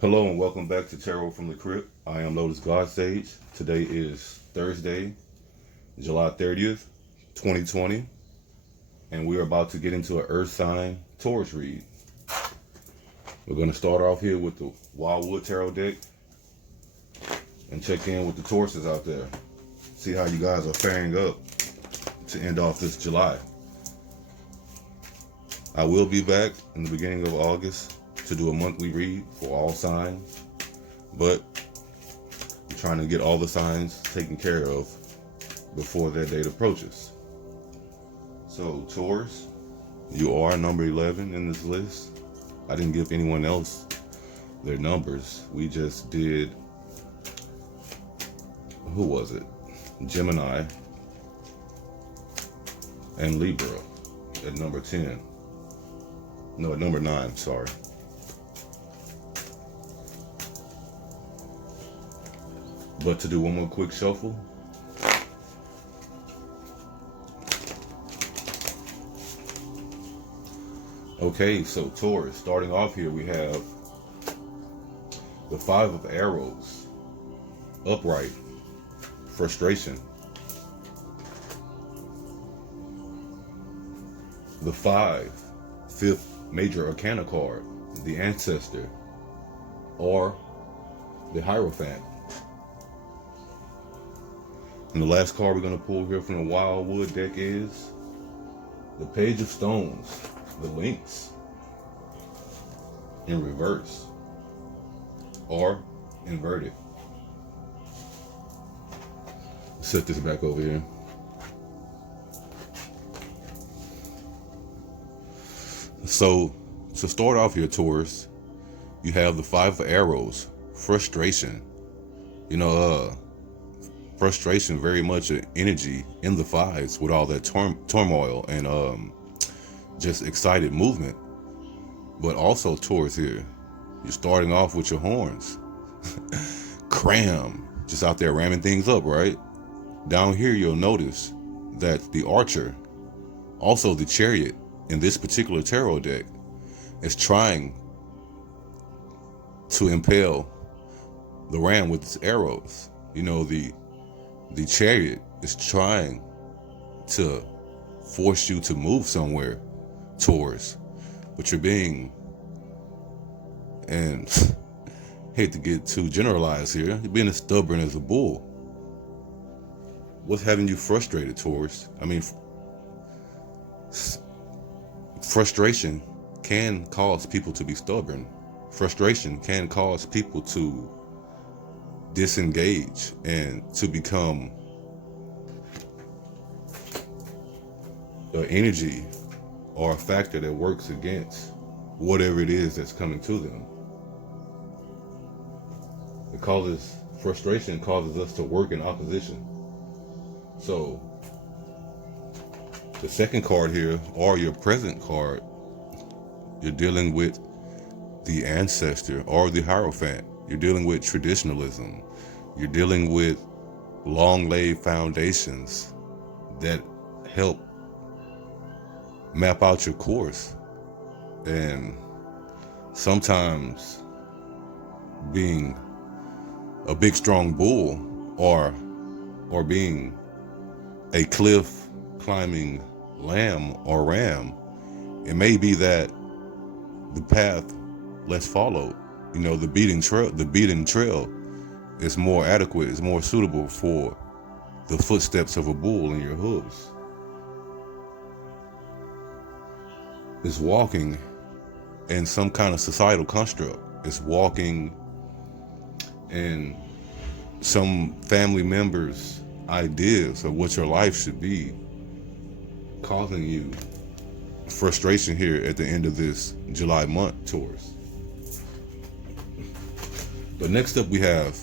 Hello and welcome back to Tarot from the Crypt. I am Lotus God Sage. Today is Thursday, July 30th, 2020, and we're about to get into an Earth sign Taurus read. We're going to start off here with the Wildwood Tarot deck and check in with the Tauruses out there. See how you guys are faring up to end off this July. I will be back in the beginning of August to do a monthly read for all signs, but I'm trying to get all the signs taken care of before that date approaches. So Taurus, you are number 11 in this list. I didn't give anyone else their numbers. We just did, who was it? Gemini and Libra at number 10. No, at number 9, sorry. But to do one more quick shuffle. Okay, so Taurus, starting off here, we have the 5 of Arrows, upright, frustration. The 5, 5th major arcana card, the Ancestor, or the Hierophant. And the last card we're going to pull here from the Wildwood deck is the Page of Stones, the Lynx, in reverse or inverted. Set this back over here. So to start off here, Taurus, you have the 5 of Arrows, frustration. Frustration, very much an energy in the 5s with all that turmoil and just excited movement. But also Taurus here, you're starting off with your horns. CRAMM, just out there ramming things up, right? Down here you'll notice that the Archer, also the Chariot in this particular tarot deck, is trying to impale the ram with its arrows. The Chariot is trying to force you to move somewhere, Taurus, but you're being, and hate to get too generalized here, you're being as stubborn as a bull. What's having you frustrated, Taurus? I mean, frustration can cause people to be stubborn. Frustration can cause people to disengage and to become an energy or a factor that works against whatever it is that's coming to them. Frustration causes us to work in opposition. So the second card here, or your present card, you're dealing with the Ancestor or the Hierophant. You're dealing with traditionalism. You're dealing with long laid foundations that help map out your course. And sometimes being a big strong bull or being a cliff climbing lamb or ram, it may be that the path less followed, the beaten trail is more adequate, is more suitable for the footsteps of a bull in your hooves. It's walking in some kind of societal construct. It's walking in some family members' ideas of what your life should be, causing you frustration here at the end of this July month, Taurus. But next up we have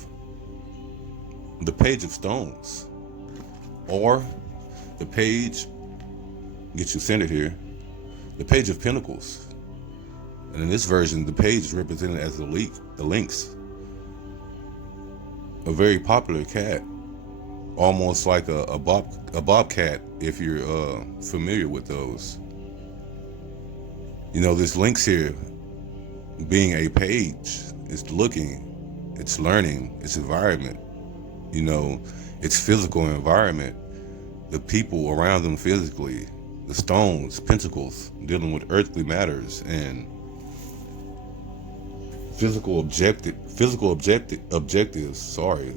the Page of Stones, or the Page, get you centered here, the Page of Pentacles. And in this version, the page is represented as the lynx, a very popular cat, almost like a bobcat, if you're familiar with those. This lynx here, being a page, it's looking, it's learning, it's environment, you know, it's physical environment, the people around them physically, the stones, pentacles, dealing with earthly matters, and objectives, sorry,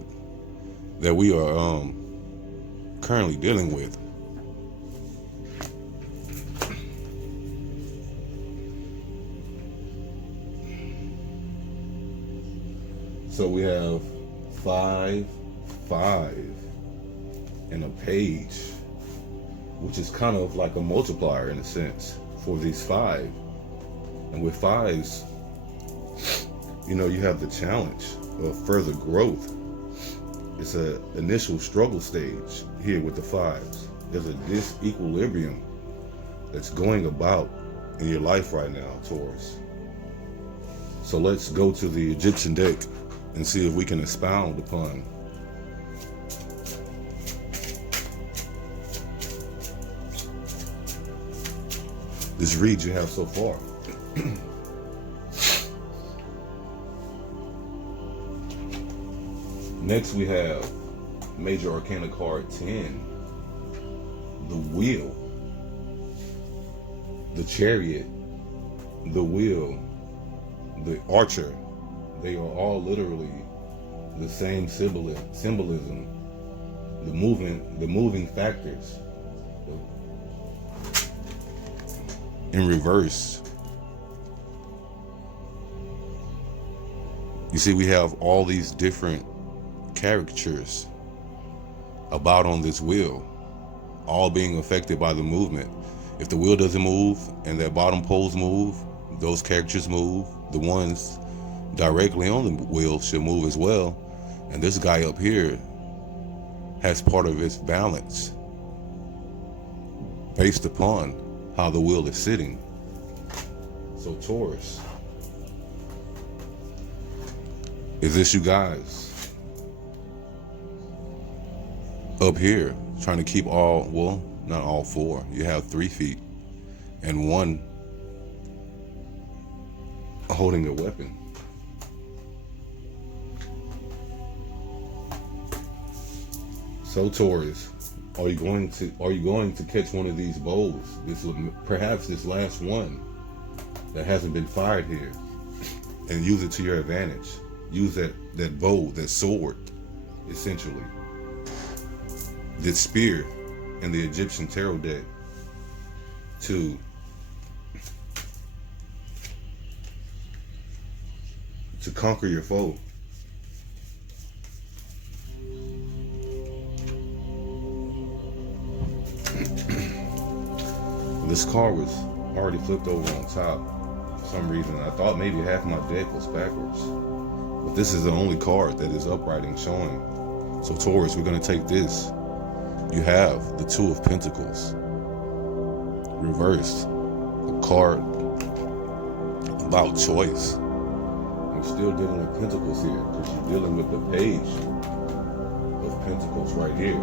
that we are currently dealing with. So we have 5, 5, and a page, which is kind of like a multiplier in a sense for these 5. And with 5s, you know, you have the challenge of further growth. It's an initial struggle stage here with the 5s. There's a disequilibrium that's going about in your life right now, Taurus. So let's go to the Egyptian deck and see if we can expound upon this read you have so far. Next we have Major Arcana card 10, the Wheel, the Chariot, the Wheel, the Archer. They are all literally the same symbolism, the moving factors. In reverse, you see we have all these different caricatures about on this wheel, all being affected by the movement. If the wheel doesn't move and that bottom poles move, those caricatures move. The ones directly on the wheel should move as well. And this guy up here has part of its balance based upon how the wheel is sitting. So Taurus, is this you guys up here trying to keep all, well, not all 4. You have 3 feet and 1 holding a weapon. So Taurus, are you going to catch one of these bows? Perhaps this last one that hasn't been fired here, and use it to your advantage. Use that bow, that sword, essentially, that spear in the Egyptian tarot deck to conquer your foe. This card was already flipped over on top for some reason. I thought maybe half my deck was backwards, but this is the only card that is upright and showing. So Taurus, we're going to take this. You have the 2 of Pentacles reversed, a card about choice. We're still dealing with Pentacles here because you're dealing with the Page of Pentacles right here.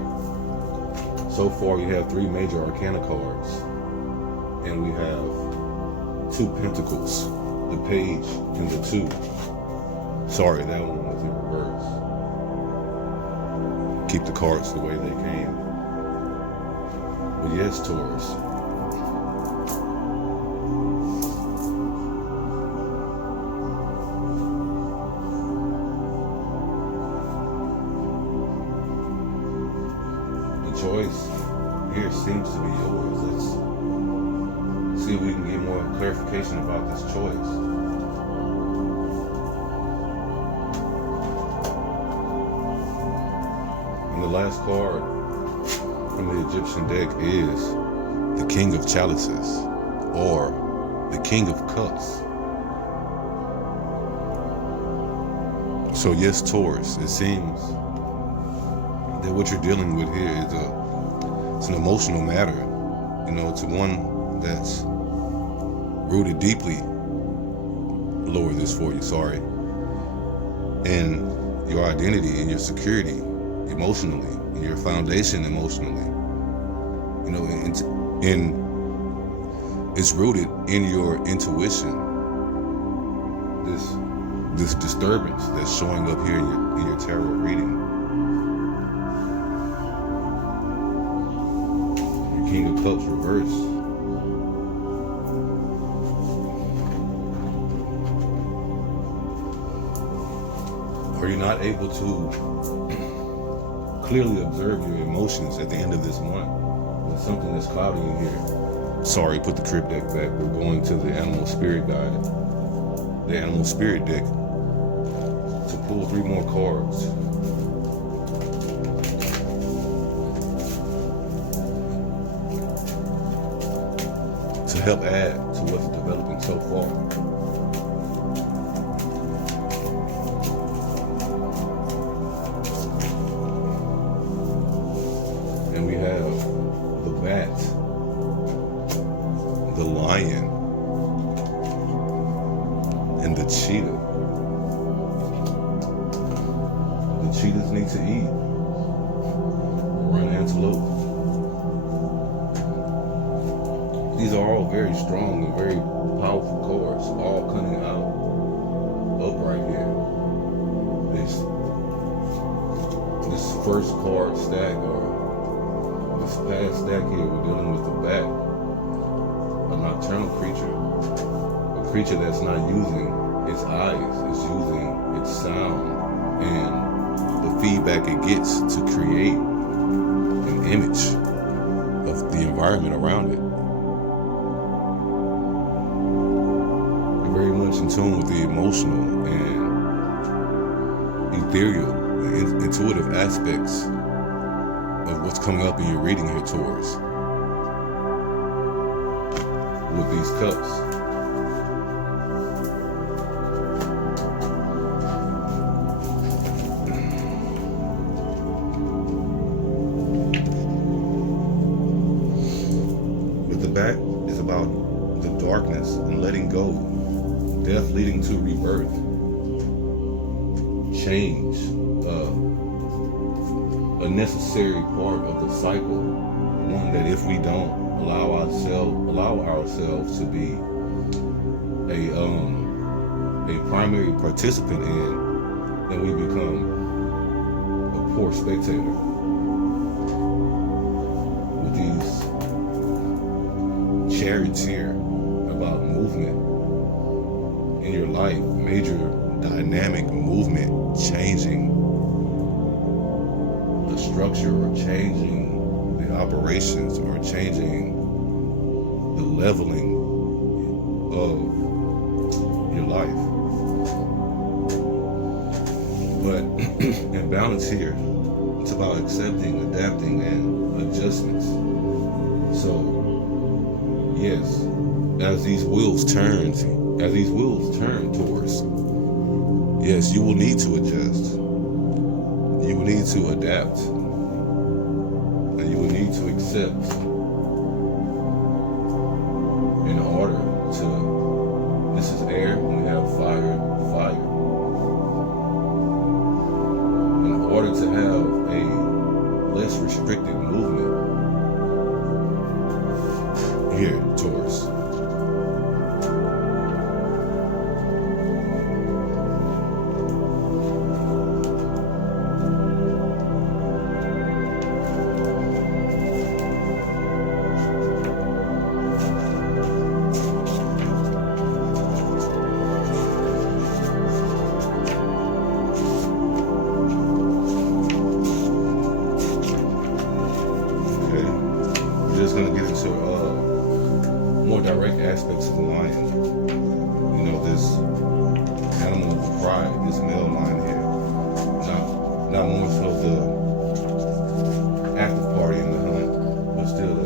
So far you have 3 major arcana cards, and we have 2 Pentacles, the Page and the 2. Sorry, that one was in reverse. Keep the cards the way they came. But yes, Taurus, the choice here seems to be yours. Let's see if we can get more clarification about this choice. And the last card from the Egyptian deck is the King of Chalices, or the King of Cups. So yes, Taurus, it seems that what you're dealing with here is it's an emotional matter. You know, it's one that's rooted deeply, lower this for you, sorry, in your identity and your security emotionally, and your foundation emotionally. You know, it's rooted in your intuition. This this disturbance that's showing up here in your tarot reading. Your King of Cups reversed. Are you not able to clearly observe your emotions at the end of this month? With something that's clouding you here. Sorry, put the crib deck back. We're going to the animal spirit guide, the animal spirit deck, to pull 3 more cards. To help add to what's developing so far. And we have the bat, the lion, and the cheetah. The cheetahs need to eat. Run antelope. These are all very strong and very powerful cards, all coming out upright here. This first card stack, or this past stack here, we're dealing with the bat, a nocturnal creature, a creature that's not using its eyes, it's using its sound and the feedback it gets to create an image of the environment around it. Very much in tune with the emotional and ethereal and intuitive aspects of what's coming up in your reading here, Taurus. With these cups. With the back is about the darkness and letting go. Death leading to rebirth, change, a necessary part of the cycle. One that if we don't allow ourselves to be a primary participant in, then we become a poor spectator. With these chariots here about movement in your life, major dynamic movement, changing the structure or changing the operations or changing the leveling of your life. But in balance here, it's about accepting, adapting, and adjustments. So yes, as these wheels turn, Taurus, yes, you will need to adjust. You will need to adapt. And you will need to accept in order to, this is air, and we have fire. In order to have a less restricted movement here, Taurus. Going to get into more direct aspects of the lion. You know, this animal of the pride, this male lion here, not more so the active party in the hunt, but still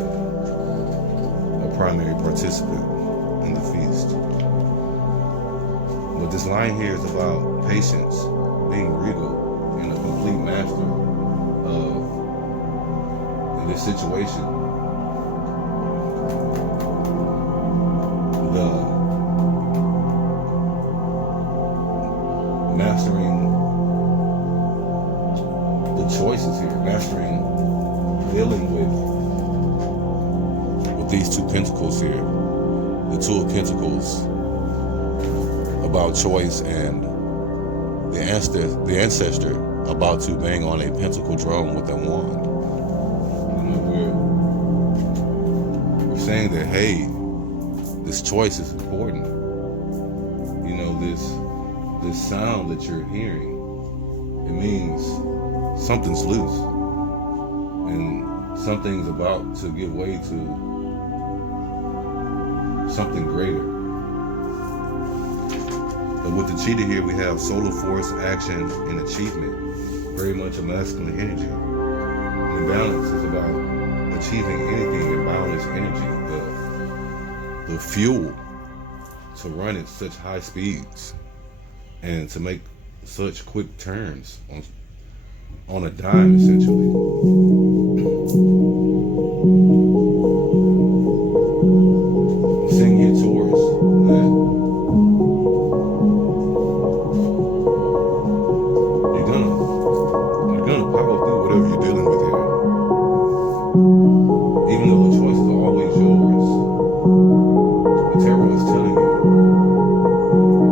a primary participant in the feast. But this lion here is about patience, being regal, and a complete master of in this situation. Mastering the choices here, mastering dealing with these 2 pentacles here, the 2 of Pentacles, about choice and the ancestor about to bang on a pentacle drum with a wand. We're saying that, hey, this choice is important. This sound that you're hearing, it means something's loose, and something's about to give way to something greater. But with the cheetah here, we have solar force, action, and achievement. Very much a masculine energy. And the balance is about achieving anything in boundless energy. The fuel to run at such high speeds and to make such quick turns on a dime, essentially. I'm seeing here, Taurus, that you're gonna power through whatever you're dealing with here. Even though the choice is always yours, the tarot is telling you,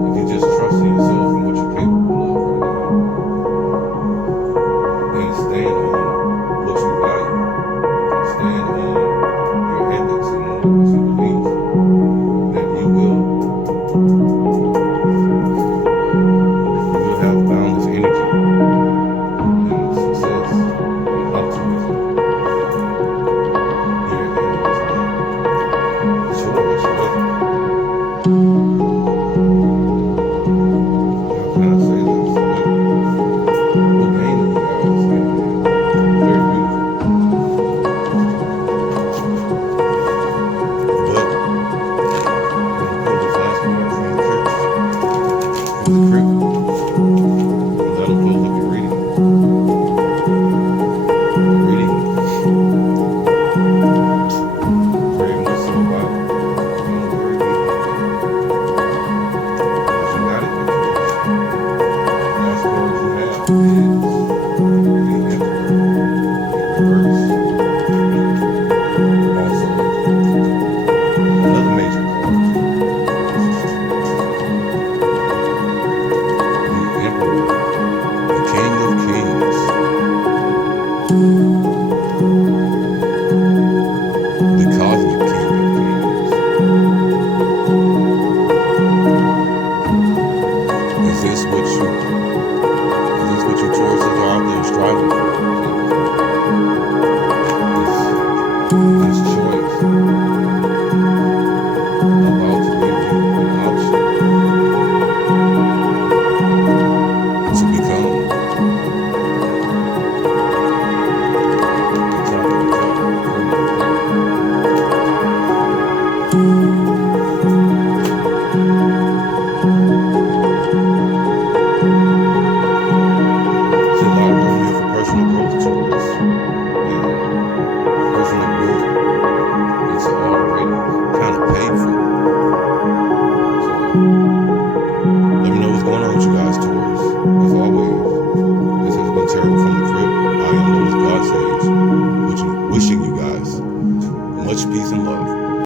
if you just trust in yourself and what you're capable of right now, and stand on what you value, and stand on your ethics and morals and beliefs, that you will have boundless energy and success and optimism here at the end of this month. Taurus, how can I say this? What game are you guys getting in? Very beautiful. But I'm gonna pull this last card from the crypt. And that'll close up your reading. Reading very much so about going very deep. Because you got it, Taurus. Last card you have